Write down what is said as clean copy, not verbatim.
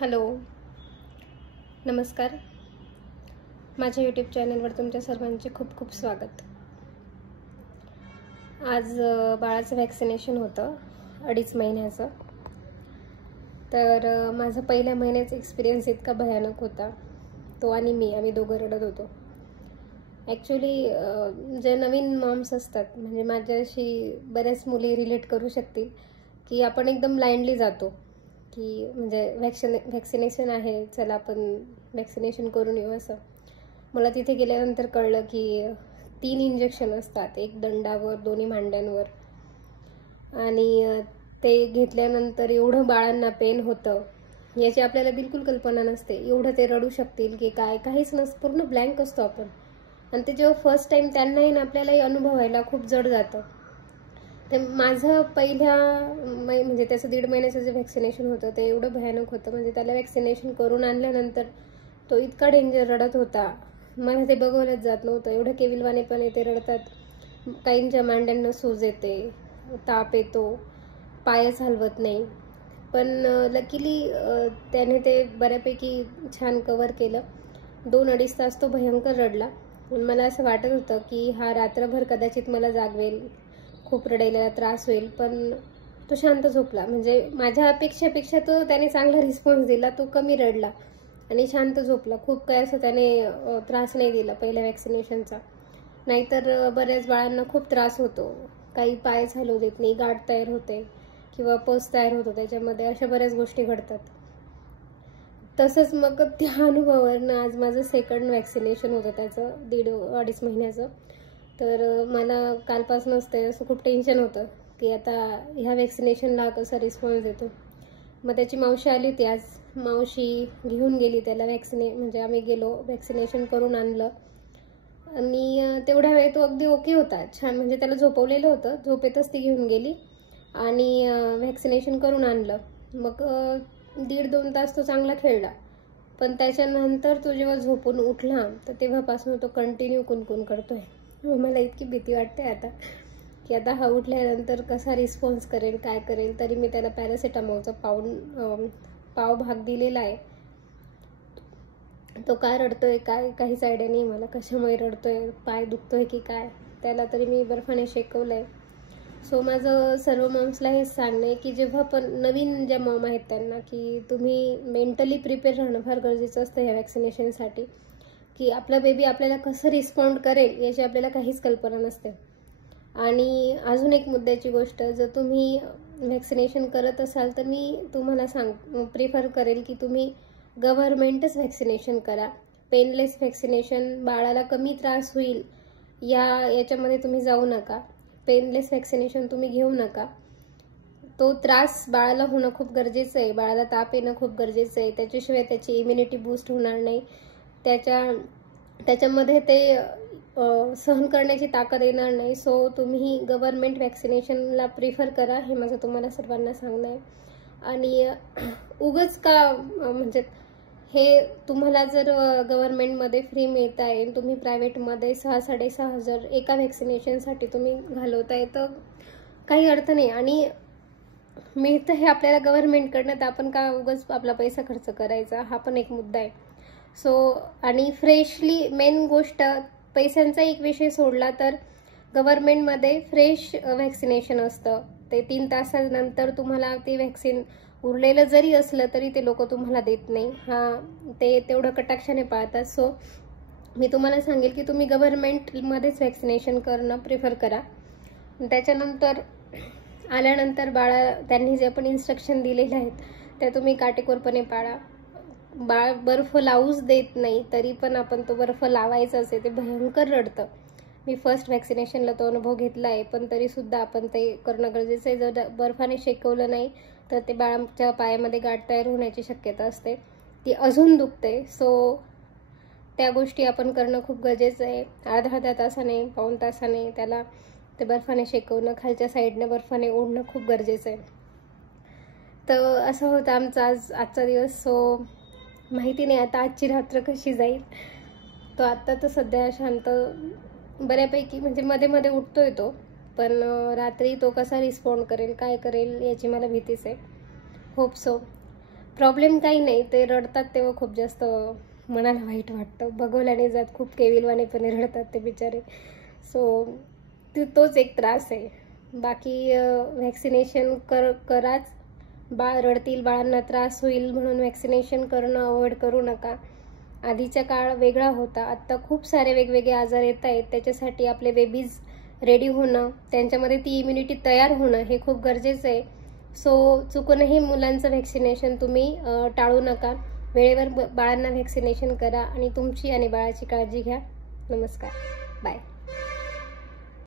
Hello, नमस्कार. माझ्या YouTube चॅनलवर तुमच्या सर्वांचे खूप खूप स्वागत. आज बाळाचं वॅक्सिनेशन होतं 2.5 महिन्याचं. तर माझा पहिल्या महिन्याचा एक्सपिरियन्स इतका भयानक होता. तो आणि आम्ही दोघं रडत होतो. ॲक्च्युली जे नवीन मॉम्स असतात, म्हणजे माझ्याशी बऱ्याच मुली रिलेट करू शकतील की आपण एकदम ब्लाइंडली जातो की म्हणजे वॅक्सिनेशन आहे, चला आपण वॅक्सिनेशन करून येऊ. असं मला तिथे गेल्यानंतर कळलं की 3 इंजेक्शन असतात, एक दंडावर, दोन्ही मांड्यांवर. आणि ते घेतल्यानंतर एवढं बाळांना पेन होतं याची आपल्याला बिलकुल कल्पना नसते. एवढं ते रडू शकतील की काय, काहीच नसतं, पूर्ण ब्लँक असतो आपण. आणि ते जेव्हा फर्स्ट टाइम त्यांनाही ना आपल्यालाही अनुभवायला खूप जड जातं. ते माझं पहिल्या म्हणजे त्याचं 1.5 महिन्याचं जे वॅक्सिनेशन होतं ते एवढं भयानक होतं. म्हणजे त्याला वॅक्सिनेशन करून आणल्यानंतर तो इतका डेंजर रडत होता, मला ते बघवलंच जात नव्हतं. एवढं केविलवाणेपणे ते रडतात. काहींच्या मांड्यांना सूज येते, ताप येतो, पायच हलवत नाही. पण लकीली त्याने ते बऱ्यापैकी छान कव्हर केलं. 2-2.5 तास तो भयंकर रडला. मला असं वाटत होतं की हा रात्रभर कदाचित मला जागवेल, खूप रडायला त्रास होईल, पण तो शांत झोपला. म्हणजे माझ्या अपेक्षेपेक्षा तो त्याने चांगला रिस्पॉन्स दिला. तो कमी रडला आणि शांत झोपला. खूप काय असं त्याने त्रास नाही दिला पहिल्या वॅक्सिनेशनचा. नाहीतर बऱ्याच बाळांना खूप त्रास होतो, काही पाय चालू देत नाही, गाठ तयार होते किंवा पस तयार होतो त्याच्यामध्ये, अशा बऱ्याच गोष्टी घडतात. तसंच मग त्या अनुभवावरनं आज माझं सेकंड वॅक्सिनेशन होतं त्याचं 1.5-2.5 महिन्याचं. तर मला कालपासूनच ते असं खूप टेन्शन होतं की आता ह्या वॅक्सिनेशनला कसा रिस्पॉन्स देतो. मग त्याची मावशी आली होती आज. मावशी घेऊन गेली त्याला म्हणजे आम्ही गेलो, वॅक्सिनेशन करून आणलं. आणि तेवढ्या वेळ तो अगदी ओके होता, छान. म्हणजे त्याला झोपवलेलं होतं, झोपेतच ती घेऊन गेली आणि वॅक्सिनेशन करून आणलं. मग 1.5-2 तास तो चांगला खेळला. पण त्याच्यानंतर तो जेव्हा झोपून उठला तर तेव्हापासून तो कंटिन्यू कुणकुण करतोय. मला इतकी भीती वाटते आता की आता हा उठल्यानंतर कसा रिस्पॉन्स करेल, काय करेल. तरी मी त्याला पॅरासिटामॉलचा पाव भाग दिलेला आहे. तो काय रडतोय काय काहीच आयडिया नाही मला, कशामुळे रडतोय, पाय दुखतोय की काय. त्याला तरी मी बर्फाने शेकवलंय. सो माझं सर्व मॉम्सला हेच सांगणं आहे की जेव्हा पण नवीन ज्या मॉम आहेत त्यांना की तुम्ही मेंटली प्रिपेअर राहणं फार गरजेचं असतं ह्या वॅक्सिनेशनसाठी. की आपला बेबी आपल्याला कसं रिस्पॉन्ड करेल याची आपल्याला काहीच कल्पना नसते. आणि अजून एक मुद्द्याची गोष्ट, जर तुम्ही वॅक्सिनेशन करत असाल तर मी तुम्हाला प्रिफर करेल की तुम्ही गव्हर्नमेंटच वॅक्सिनेशन करा. पेनलेस वॅक्सिनेशन, बाळाला कमी त्रास होईल याच्यामध्ये तुम्ही जाऊ नका. पेनलेस वॅक्सिनेशन तुम्ही घेऊ नका. तो त्रास बाळाला होणं खूप गरजेचं आहे, बाळाला ताप येणं खूप गरजेचं आहे. त्याच्याशिवाय त्याची इम्युनिटी बूस्ट होणार नाही, त्याच्यामध्ये ते सहन करण्याची ताकद येणार नाही. सो तुम्ही गव्हर्नमेंट वॅक्सिनेशनला प्रिफर करा, हे माझं तुम्हाला सर्वांना सांगणं आहे. आणि उगाच का म्हणजे हे तुम्हाला जर गव्हर्नमेंटमध्ये फ्री मिळत आहे, तुम्ही प्रायव्हेटमध्ये 6,000-6,500 एका वॅक्सिनेशनसाठी तुम्ही घालवताय, तर काही अर्थ नाही. आणि मिळतं हे आपल्याला गव्हर्नमेंटकडनं, तर आपण का उगाच आपला पैसा खर्च करायचा, हा पण एक मुद्दा आहे. सो आणि फ्रेशली, मेन गोष्ट पैशांचा एक विषय सोडला तर गव्हर्नमेंटमध्ये फ्रेश वॅक्सिनेशन असतं. ते 3 तासानंतर तुम्हाला ते वॅक्सिन उरलेलं जरी असलं तरी ते लोक तुम्हाला देत नाही. ते तेवढं कटाक्षाने पाळतात. सो मी तुम्हाला सांगेल की तुम्ही गव्हर्नमेंटमध्येच वॅक्सिनेशन करणं प्रिफर करा. त्याच्यानंतर आल्यानंतर त्यांनी जे पण इन्स्ट्रक्शन दिलेले आहेत त्या तुम्ही काटेकोरपणे पाळा. बाळ बर्फ लावूच देत नाही तरी पण आपण तो बर्फ लावायचाच आहे. ते भयंकर रडतं. मी फर्स्ट वॅक्सिनेशनला तो अनुभव घेतला आहे, पण तरीसुद्धा आपण ते करणं गरजेचं आहे. जर बर्फाने शेकवलं नाही तर ते बाळाच्या पायामध्ये गाठ तयार होण्याची शक्यता असते, ती अजून दुखते. सो त्या गोष्टी आपण करणं खूप गरजेचं आहे. अर्ध्या तासाने, पाऊण तासाने त्याला ते बर्फाने शेकवणं, खालच्या साईडने बर्फाने ओढणं खूप गरजेचं आहे. तर असं होतं आमचा आजचा दिवस. सो माहिती नाही आता आजची रात्र कशी जाईल. तो आत्ता तर सध्या शांत बऱ्यापैकी, म्हणजे मध्ये मध्ये उठतोय तो, पण रात्री तो कसा रिस्पॉन्ड करेल, काय करेल याची मला भीतीच आहे. Hope so. प्रॉब्लेम काही नाही, ते रडतात तेव्हा खूप जास्त मनाला वाईट वाटतं. बघवल्याने जात खूप केविलवाणेपणे रडतात ते बिचारे. सो तोच एक त्रास आहे. बाकी व्हॅक्सिनेशन कराच. बाळ रडतील, बाळांना त्रास होईल म्हणून व्हॅक्सिनेशन करणं अवॉइड करू नका. आधीचा काळ वेगळा होता, आत्ता खूप सारे वेगवेगळे आजार येत आहेत. त्याच्यासाठी आपले बेबीज रेडी होणं, त्यांच्यामध्ये ती इम्युनिटी तयार होणं हे खूप गरजेचं आहे. सो चुकूनही मुलांचं व्हॅक्सिनेशन तुम्ही टाळू नका. वेळेवर बाळांना व्हॅक्सिनेशन करा आणि तुमची आणि बाळाची काळजी घ्या. नमस्कार, बाय.